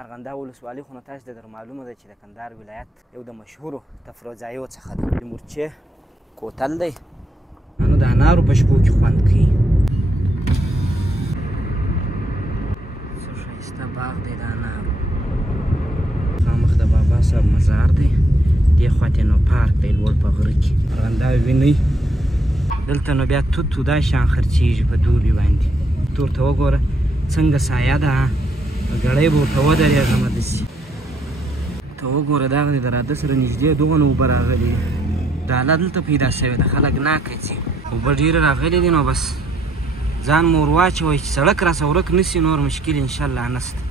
ارغنداب ولسوالۍ خو نو تاسو ته در معلومه ده چې د کندهار ولایت یو د مشهورو تفریح ځایو څخه ده. مورچې کوتل دی، نو د انارو په شپو کې خوند کوي. څه ښایسته باغ دی د انارو. خامخ د بابا صاحب مزار دی، دې خواته نو پارک دی لوړ په غره کې. ارغنداب وینئ دلته نو بیا توت دا شان خرڅېږي په دوبي باندې. تور ته وګوره څنګه سایه ده، ګړی به ورته ودرېږم داسې. ته وګوره دغه دی د راده سره نږدې دغونه اوبه راغلي، ډاله دلته پیدا شوې ده، خلک ناکه ځي. اوبه ډېرې راغلي دي، نو بس ځان مو ور واچوئ چې سړک راسه ورک نه سي، نور مشکل انشاءالله نسته.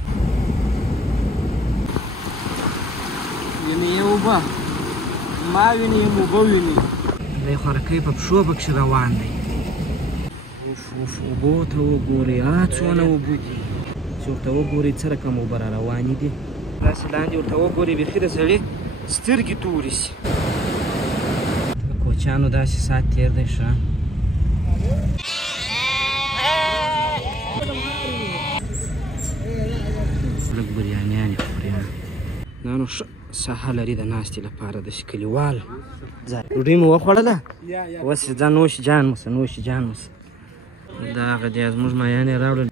وینې اوبه ما وینې یم اوبه وینې. دی خوارکی په پښو پکښې روان دی. اوف اوف اوبو ته وګورئ، څونه اوبه دي چې ورته وګورئ څه رقم اوبه را روانې دي. داسې لاندې ورته وګورئ بیخي د سړي سترګې تورې شي. د کوچیانو داسې ساعت تېر دی. ښه لږ بریانیانې خوري. دا نو ښه ساحه لري د ناستې لپاره، داسې کلیوال ځای. ډوډۍ مو وخوړله؟ اوس ځه نوش جان موسه، نوش جان موسه. دا هغه دی زموږ مایان یې راوړل.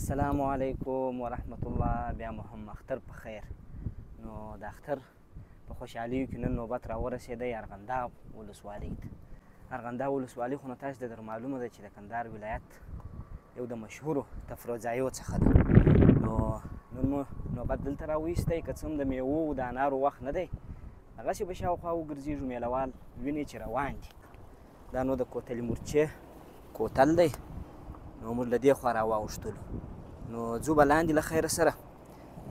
السلام علیکم ورحمت الله. بیا مو هم اختر په خیر. نو د اختر په خوشحالیو کې نن نوبت راورسېدی ارغنداب ولسوالۍ ته. ارغنداب ولسوالۍ خو نو تاسو ته در معلومه ده چې د کندهار ولایت یو د مشهورو تفریح ځایو څخه ده. نو نن مو نوبت دلته راویستی، که څه هم د میوو د انارو وخت نه دی، هغسې به شاوخوا وګرځېږو. میلهوال وینې چې روان دي. دا نو د کوتلې مورچې کوتل دی، نو موږ له دې خوا راواوښتلو. نو ځو به لاندې له خیره سره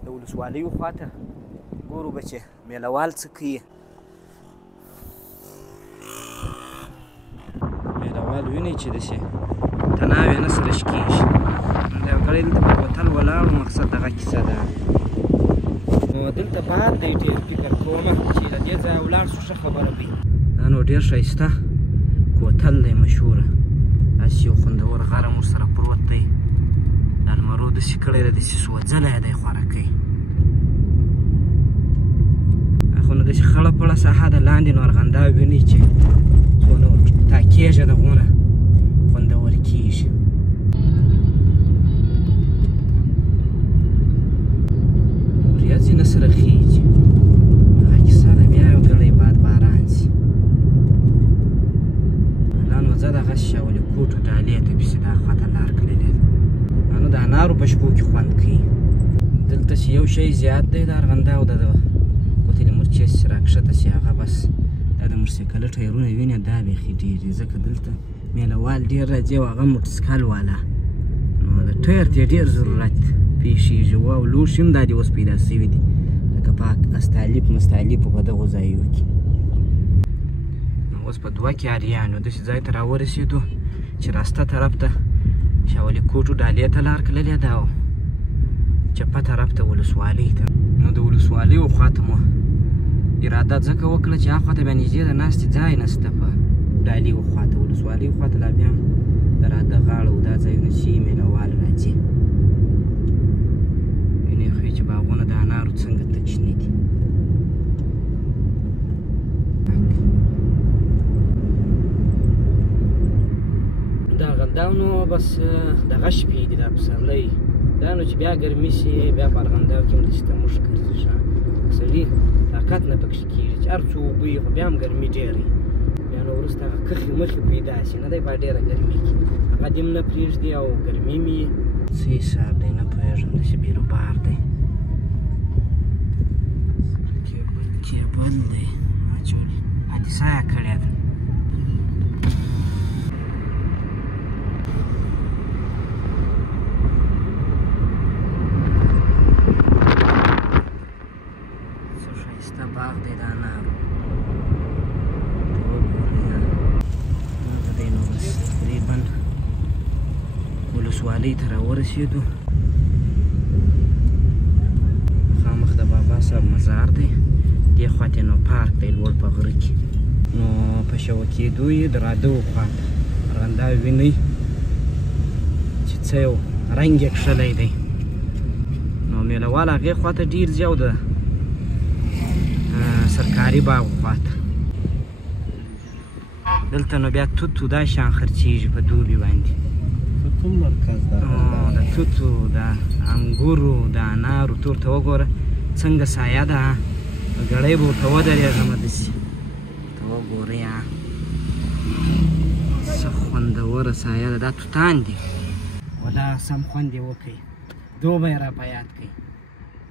د ولسوالیو خواته ګورو به چې میلهوال څه کوي. میلهوال وینئ چې داسې تناو یې نه سره شکېږي. د یو کړی دلته په کوتل ولاړو، مقصد دغه کیسه ده. نو دلته باد دی ډېر، فکر کوم چې له دې ځایه ولاړ شو ښه خبره وي. دا نو ډېر ښایسته کوتل دی مشهوره، داسې یو خوندور غرم ورسره پروت دی. دا لمرو داسې کړی دی، داسې سوځلی دی خوارکی. خو نو داسې خړه پړه ساحه ده لاندې، نو ارغنداب وینئ چې څونه تاکېږه دغونه خوندور کېږي. ورېځې نه سره خېږي. هغه کیسه ده، بیا یو ګړی باد باران شي. لا نو ځه دغسې شاولي کوټو ډالې ته پسې دا خواته لار کړلې ده. نو د انارو په شپو کې خوند کوي. دلته چې یو شی زیات دی د ارغنداب د کوتلې مورچې چې راکښته شي، هغه بس دا د موټرسایکل ټایرونه وینې، دا بیخي ډېر دي، ځکه دلته میلهوال ډېر راځي او هغه موټرسایکل والا، نو د ټایر ته یې ډېر ضرورت پیښېږي. او لوښي هم دا دې اوس پیدا شوي دي، لکه په استالب مستالبو په دغو ځایو کې. نو اوس په 2 کیاریانو داسې ځای ته راورسېدو چې راسته طرف ته شاولي کوټو ډالې ته لار کړلې ده، او چپه طرف ته ولسوالۍ ته. نو د ولسوالیو خواته مو اراده ځکه وکړه چې هغه خواته بیا نږدې د ناستې ځای نشته، په ډالیو خواته ولسوالیو خواته لا بیا هم د راده غاړه او دا ځایونه چې میلهوال راځي. وینئ ښایي چې باغونه د انارو څنګه تچنې دي. د ارغنداب نو بس دغه شپې دي، دا پسرلی. دا نو چې بیا ګرمي شي، بیا په ارغنداب کې هم داسې تموش ګرځي. ښه سړي طاقت نه پکښې کېږي چې هر څو اوبه وي، خو بیا هم ګرمي ډېر وي. بیا نو وروسته هغه کښې مخې پیدا شي، نه دی په ډېره ګرمي کې، هغه دې هم نه پرېږدي او ګرمي مې څه حساب دی نه پوهېږم، داسې بیروبار دی. کېبل دی اچولي، حادثه یې کړې ده. څه ښایسته باغ دی د انارو. دی نو بس تقریبا ولسوالۍ ته راورسېدو. خامخ د بابا صاحب مزار دی، دې خواته نو پارک دی لوړ په غره کې. نو په شوه کېدو یې د راده و خواته ارغنداب وینئ څه یو رنګ یې کښلی دی نو میله وال هغې خواته ډېر ځي او د سرکاري باغ خواته دلته نو بیا توتو دا شان خرڅېږي په دوبي باندې د توتو د انګورو د انارو تور ته وګوره څنګه سایه ده ګړۍ به ورته ودرېږم داسې ته وګورئ څه خوندوره سایه ده دا توتان دي ولا سم خوند یې وکړئ دوبی یې راپه یاد کړئ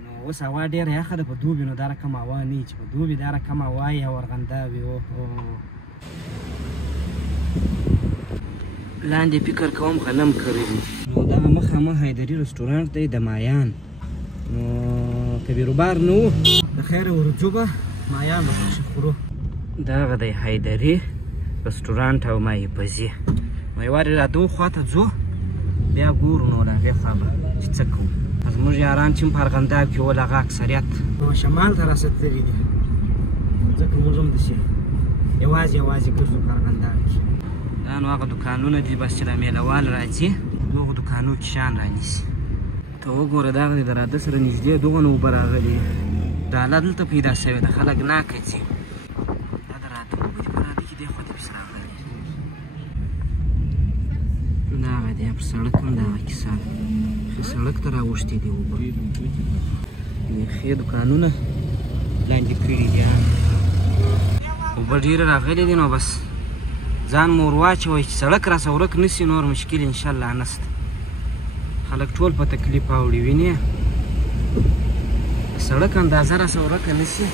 نو اوس هوا ډېره یخه ده په دوبي نو دا رقم هوا نه وي چې په دوبي دا رقم هوا وي او ارغنده وي لاندې فکر کوم غنم کري نو دغه مخامخ حیدري رستورانټ دی د مایان نو که بیروبار نه و د خیره ورځو به مایان به پکښې خورو دغه دی حیدري رستورانټ او مایې پزي نو یو وارې را دغو خواته ځو بیا ګورو نو د هغې خوا به چې څه کوو زموږ یاران چې هم په ارغنداب کې ول هغه اکثریت شمال ته راسه تللي دي ځکه موږ هم داسې یوازې یوازې ګرځو په ارغنداب کې دا نو هغه دوکانونه دي بس چې دا میله وال راځي دغو دوکانو کې شیان رانیسي ته وګوره دغه دی د راده سره نږدې دغه نه اوبه راغلي ډاله دلته پیدا شوې ده خلک ناکه ځي دا د راده اوبه دي په راده کې دې خوا دې پسې راغلي دغه دی پر سړک هم دغه کیسه ده ښه سړک ته راوښتې دي اوبه ښې دوکانونه لاندې کړي دي اوبه ډېره راغلي دي نو بس ځان مو ور واچوئ چې سړک راسه ورک نه سي نور مشکل انشاءالله نسته خلک ټول په تکلیف اوړي وینې سړک اندازه راسه ورکه نه سي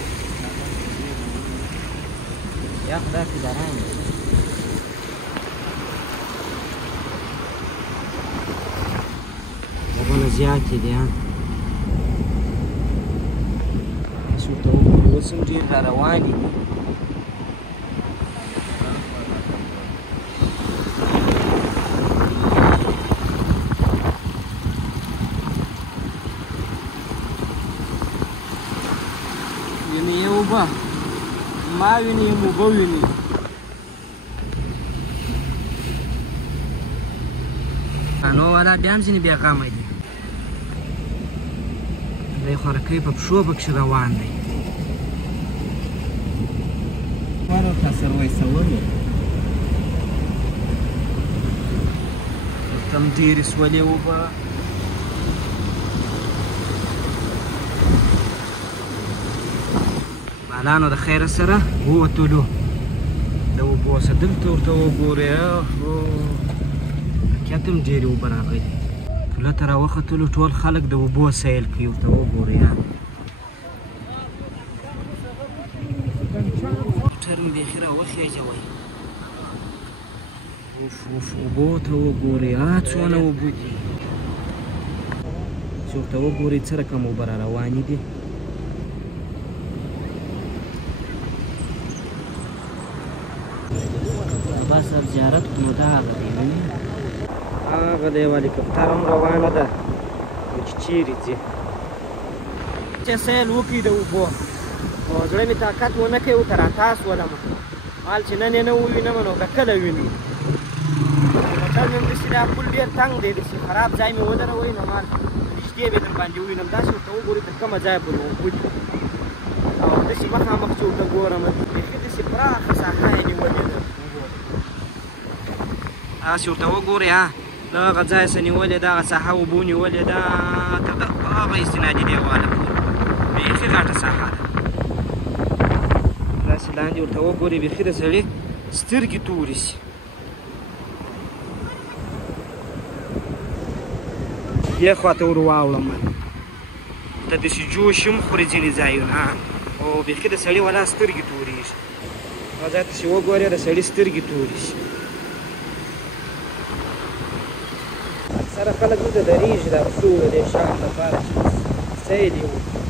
یا خدای فداران اوبه زیاتې دي اوس ورته وګورو اوس هم ډېر را روانې دي ما ویني یم اوبه ویني نو والا بیا هم ځینې بېغمه دي دی خوارکۍ په پښو پکښې روان دی ورته سرویسولو دلته هم ډېرې سولې اوبه بالانو د خیره سره ووتلو د اوبو څه دلته ورته وګورئ حقیقت هم ډېرې اوبه راغلي پوله ته راوختلو ټول خلک د اوبو سیل کوي ورته وګورئ موټر مې بیخي راوخېجوئ اوبو ته وګورئ څونه اوبه دي چې ورته وګورئ څه رقم اوبه را روانې دي بس اب زیارت کوم دا هغه دی هغه دی هلیکاپټر هم روانه ده چې چیرې ځي چې سیل وکړي د اوبو او زړه مې طاقت ونه کوي ورته راتاس ولم مال چې نن یې نه ووینم نو که کله وینو موټر مې همداسې دا پل ډېر تنګ دی داسې خراب ځای مې ودروئ نو مال نږدې مې در باندې ووینم داسې ورته وګورئ تر کومه ځایه پورې اوبه دي او داسې مخامخ چې ورته ګورم بیخي داسې پراخه ساحه یې نیولې ده هسې ورته وګورئ د هغه ځای څه نیولې ده هغه ساحه اوبو نیولې ده تر هغه استنادي دیواله پورې بیخي غټه ساحه ده داسې لاندې ورته وګورئ بیخي د سړي سترګې تورې شي دې خواته ور واوړم ته داسې جوش هم خوري ځینې ځایونه او بیخي د سړي ولا سترګې تورېږي هغه ځای ته چې وګورې د سړي سترګې تورې شي اکثره خلک دلته درېږي د اصول د دې شام لپاره چې سیل یې وکړي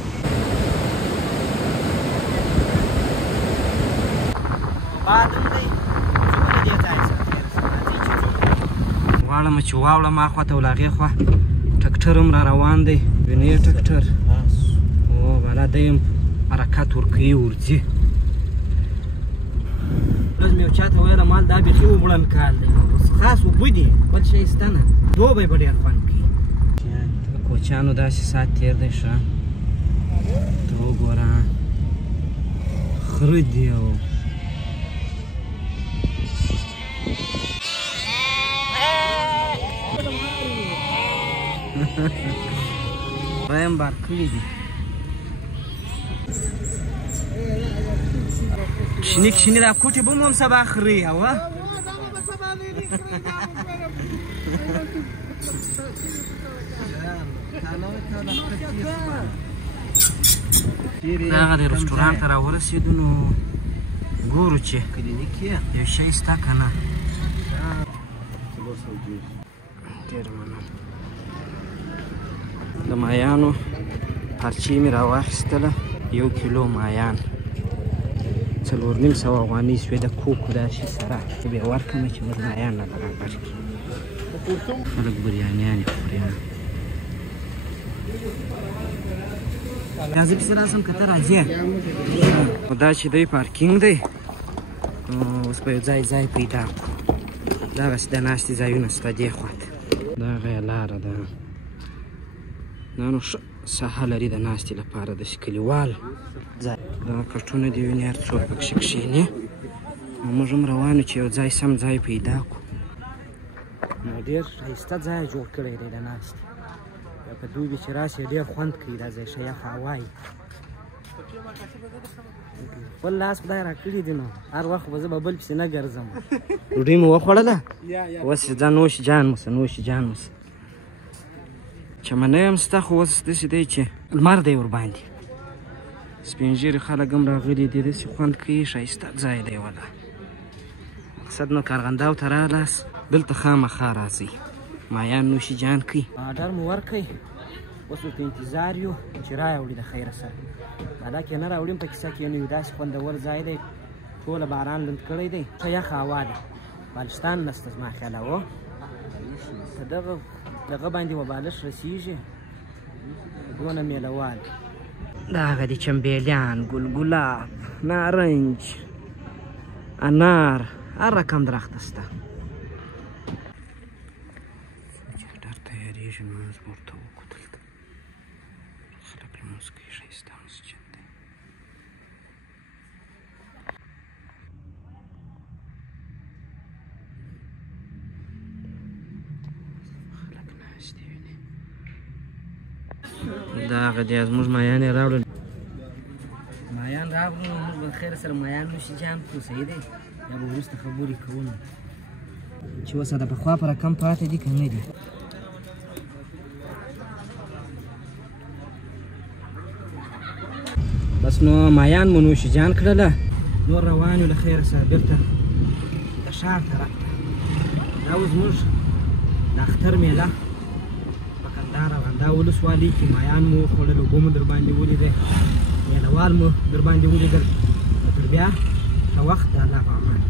باد هم دی څومره دې ځای سره تېر شو راځئ چې ځو غواړم چې واوړم هاخوا ته ول هغې خوا ټکټر هم را روان دی وینې ټکټر او بالا دی هم حرکت ورکوي ورځي لږ مې یو چاته ویله مال دا بیخي وګړن کال دی اوس خاص اوبه دي بل شی شته نه دوبی به ډېر خوند کوي د کوچیانو داسې ساعت تېر دی ښه ته وګوره خره دي او رایم بار کړي دي کښیني کښیني دا کوټې به مو هم سبا خري هوا هغه د رسټورانټ ته راورسېدو نو ګورو چې یو شی شته که نه ډېر مننه د مایانو پارچې مې راواخیستله 1 کیلو مایان 4.5 افغانۍ شوې د کوکو دا شي سره بیا ورکړمه چې موږ مایان نه برابر کړي خلک بریانیانې خوري بیا زه پسې راسم که ته راځې خو دا چې دی پارکینګ دی اوس به یو ځای پیدا کړو دغسې د ناستې ځایونه شته دې خواته دغه یې لاره ده دا نو ښه ساحه لري د ناستې لپاره داسې کلیوال ځای دغه کټونه دې وینې هر څوک پکښې کښېني نو موږ هم روان یو چې یو ځای سم ځای پیدا کړو نو ډېر ښایسته ځای جوړ کړی دی د ناستې بیا په دوبي چې راسې ډېر خوند کوي دا ځای ښه یخه هوا وي خپل لاس خدای راکړي دي نو هر وخت به زه به بل پسې نه ګرځم ډوډۍ مو وخوړله اوس ځه نوش جان موسه نوش جان موسه چمنی هم شته خو اوس داسې دی چې لمر دی ورباندې سپین ږیري خلک هم راغلي دي داسې خوند کوي ښایسته ځای دی والله مقصد نو کارغنداو ته راغلاست دلته خامخا راځئ مایان نوشي جان کوي آډر مو ورکوئ اوس ورته انتظار یو چې راوړي د خیره سره بالا کې نه راوړي په کیسه کې نه یو داسې خوندور ځای دی ټوله باران لند کړی دی ښه یخه هوا ده بالشتان نشته زما خیاله و په دغه باندې و بالش رسیږي دونه میلهوال دا هغه دي چمبیلیان ګلګلاب نارنج انار هر رقم درخته شته چې ډېر تیارېږي نو موږ ورته وکړو دلته خلک لمونځ کوي ښایسته مسجد دی خلک ناست دي وینې دا هغه دی زموږ مایان یې راوړل مایان راغلو موږ به خیر سره مایان نوشي جان کړو صحیح دی یا به وروسته خبرې کوو چې اوس د پخوا په رقم پاتې دي که نه دي بس نو مایان مو نوشي جان کړله نور روان یو له خیره سره بېرته د ښار طرف ته دا اوس زموږ د اختر میله په کندهار ارغنداو ولسوالۍ کې مایان مو وخوړل اوبه مو در باندې ولیدی میلهوال مو در باندې ولیدل تر بیا ښه وخت د الله په امان